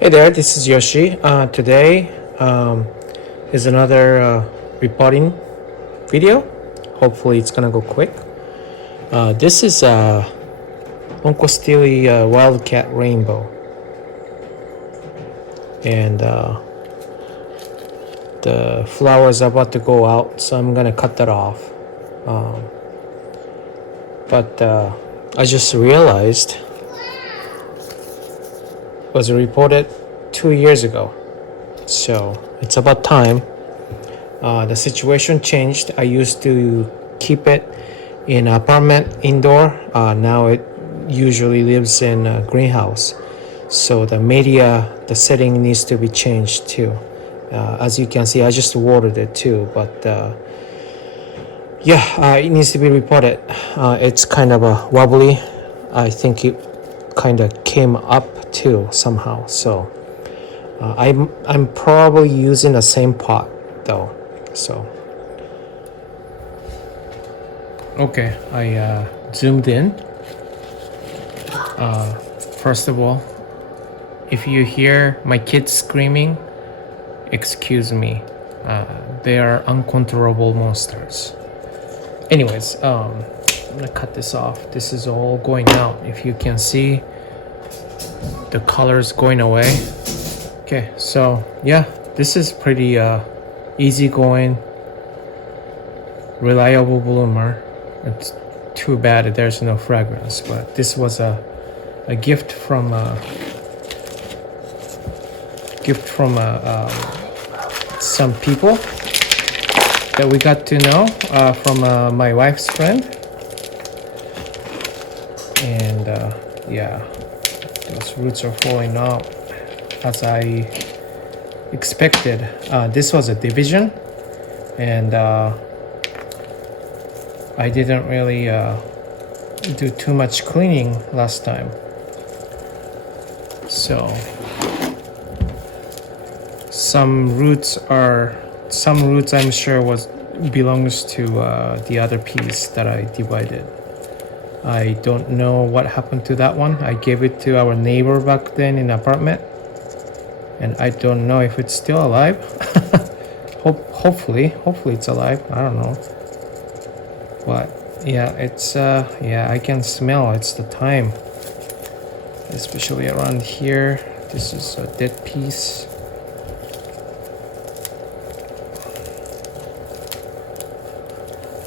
Hey there, this is Yoshi. Today is another reporting video. Hopefully, it's gonna go quick. This is Oncostele Wildcat Rainbow, and the flower is about to go out, so I'm gonna cut that off. But I just realized it was reported 2 years ago, so it's about time. The situation changed. I used to keep it in apartment indoor. Now it usually lives in a greenhouse. So the media, the setting needs to be changed too. As you can see, I just watered it too, but it needs to be repotted. It's kind of a wobbly. I think it kind of came up too somehow. So I'm probably using the same pot though. So okay, I zoomed in. First of all, if you hear my kids screaming, excuse me. They are uncontrollable monsters. Anyways, I'm gonna cut this off. This is all going out. If you can see, the colors going away. Okay, so yeah, this is pretty easy going, reliable bloomer. It's too bad that there's no fragrance, but this was a gift from some people that we got to know from my wife's friend, and yeah, those roots are falling out as I expected. This was a division, and I didn't really do too much cleaning last time, so some roots I'm sure belongs to the other piece that I divided. I don't know what happened to that one. I gave it to our neighbor back then in the apartment, and I don't know if it's still alive. Hopefully it's alive. I don't know, but yeah, it's I can smell it's the time, especially around here. This is a dead piece.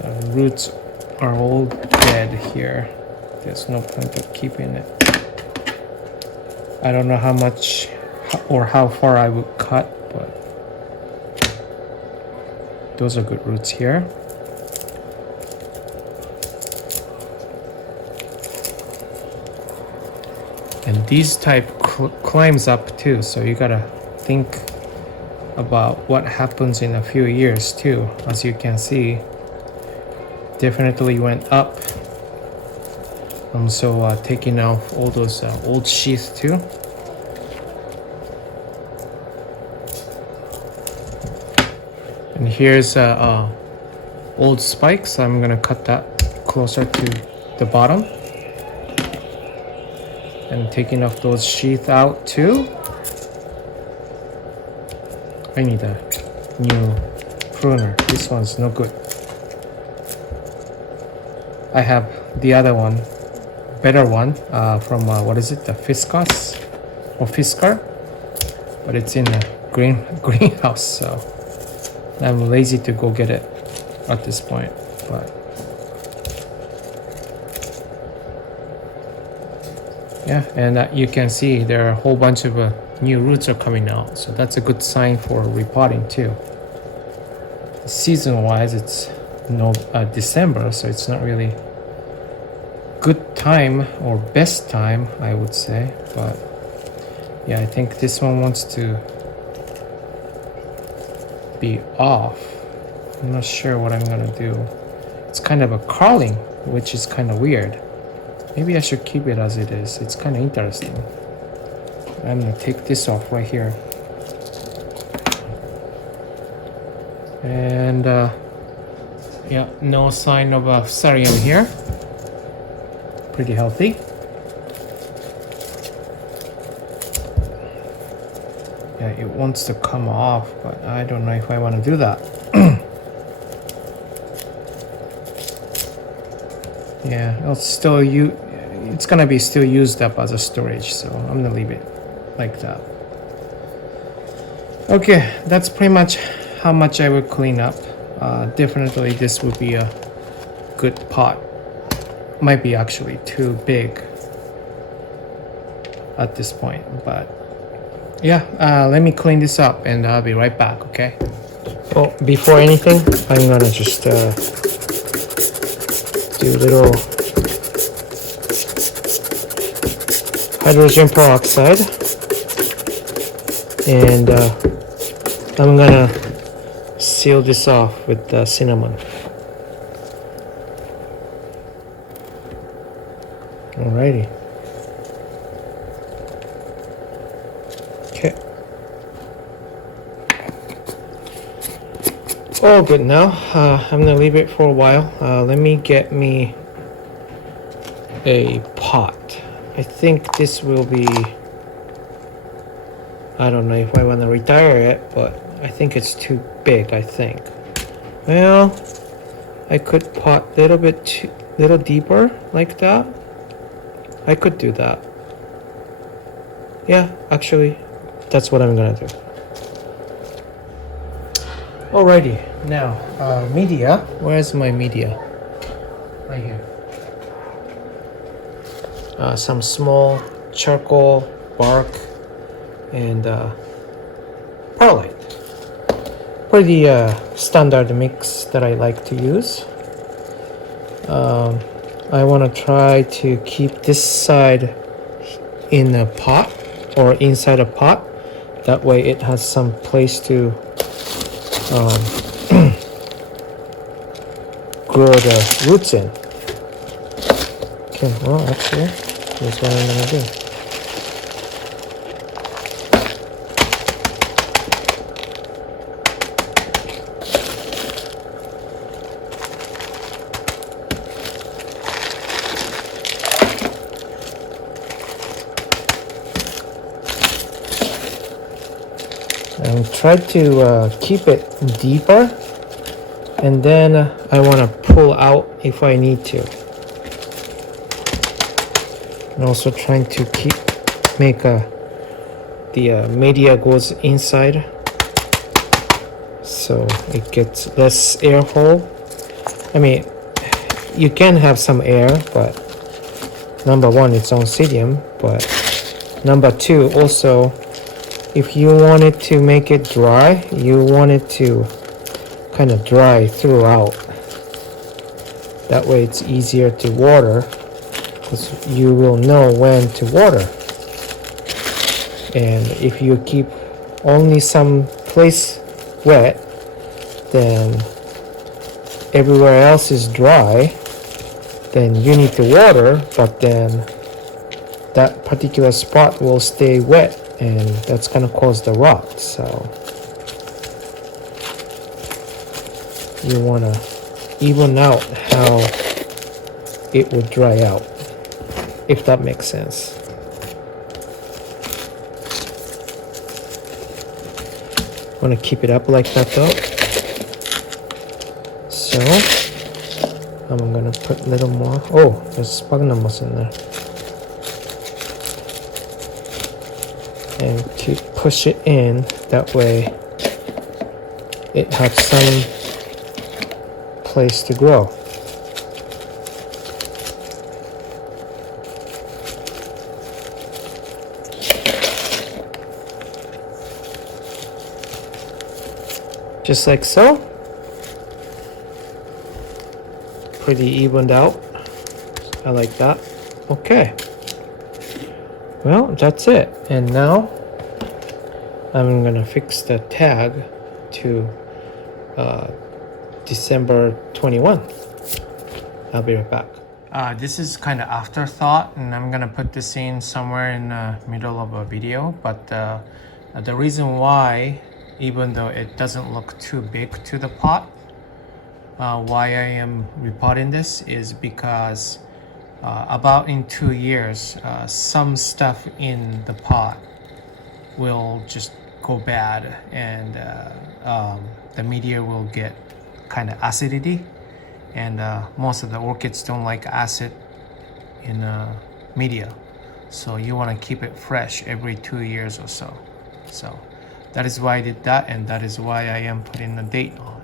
The roots are all dead here. There's no point of keeping it. I don't know how much or how far I would cut, but those are good roots here. And these type climbs up too, so you gotta think about what happens in a few years too. As you can see, definitely went up. I'm so taking off all those old sheaths too. And here's old spikes. I'm gonna cut that closer to the bottom. And taking off those sheath out too. I need a new pruner. This one's no good. I have the other one, better one, from what is it, the Fiscus or Fisker, but it's in a greenhouse, so I'm lazy to go get it at this point. But yeah, and you can see there are a whole bunch of new roots are coming out, so that's a good sign for repotting too. Season-wise, it's December, so it's not really good time or best time, I would say. But yeah, I think this one wants to be off. I'm not sure what I'm gonna do. It's kind of a crawling, which is kind of weird. Maybe I should keep it as it is. It's kind of interesting. I'm gonna take this off right here. And yeah, no sign of Fusarium here. Pretty healthy. Yeah, it wants to come off, but I don't know if I want to do that. Yeah, it's gonna be still used up as a storage, so I'm gonna leave it like that. Okay, that's pretty much how much I would clean up. Definitely this would be a good pot. Might be actually too big at this point, but yeah, let me clean this up and I'll be right back, okay? Well, before anything, I'm gonna just do a little hydrogen peroxide, and I'm gonna seal this off with cinnamon. Alrighty. Okay. All good now. I'm gonna leave it for a while. Let me get me a pot. I think this will be, I don't know if I want to retire it, but I think it's too big, I think. Well, I could pot a little deeper like that. I could do that. Yeah, actually, that's what I'm gonna do. Alrighty, now, media. Where's my media? Right here. Some small charcoal, bark, and perlite. Pretty standard mix that I like to use. I want to try to keep this side in a pot or inside a pot. That way it has some place to grow the roots in. Okay, well actually, here's what I'm gonna do. And try to keep it deeper, and then I want to pull out if I need to. And also trying to make the media goes inside, so it gets less air hole. I mean, you can have some air, but number one, it's oncidium, but number two, also, if you wanted to make it dry, you want it to kind of dry throughout. That way it's easier to water, because you will know when to water. And if you keep only some place wet, then everywhere else is dry, then you need to water, but then that particular spot will stay wet, and that's gonna cause the rot. So you wanna even out how it would dry out, if that makes sense. Want to keep it up like that though. So I'm gonna put a little more. Oh, there's sphagnum moss in there. And to push it in, that way it has some place to grow. Just like so. Pretty evened out. I like that. Okay. Well, that's it. And now I'm gonna fix the tag to December 21. I'll be right back. This is kind of afterthought, and I'm gonna put this in somewhere in the middle of a video. But the reason why, even though it doesn't look too big to the pot, why I am repotting this is because about in 2 years, some stuff in the pot will just go bad, and the media will get kind of acidity, and most of the orchids don't like acid in media, so you want to keep it fresh every 2 years or so. So that is why I did that, and that is why I am putting the date on.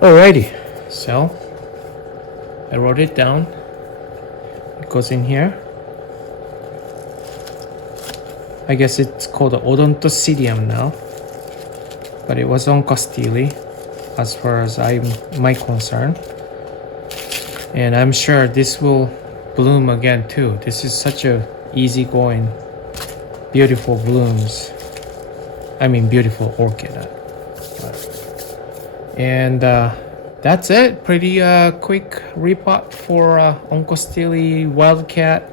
Alrighty, so I wrote it down. It goes in here. I guess it's called Odontocidium now, but it was Oncostele as far as my concern. And I'm sure this will bloom again too. This is such a easygoing, beautiful blooms. I mean beautiful orchid. And that's it. Pretty quick repot for Oncostele Wildcat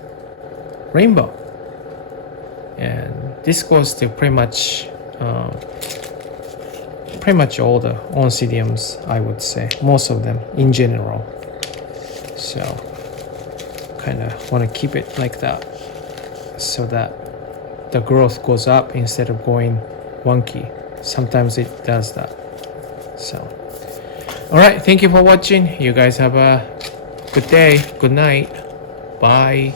Rainbow. And this goes to pretty much all the Oncidiums, I would say, most of them in general. So kind of want to keep it like that so that the growth goes up instead of going wonky. Sometimes it does that. So all right, thank you for watching. You guys have a good day, good night, bye.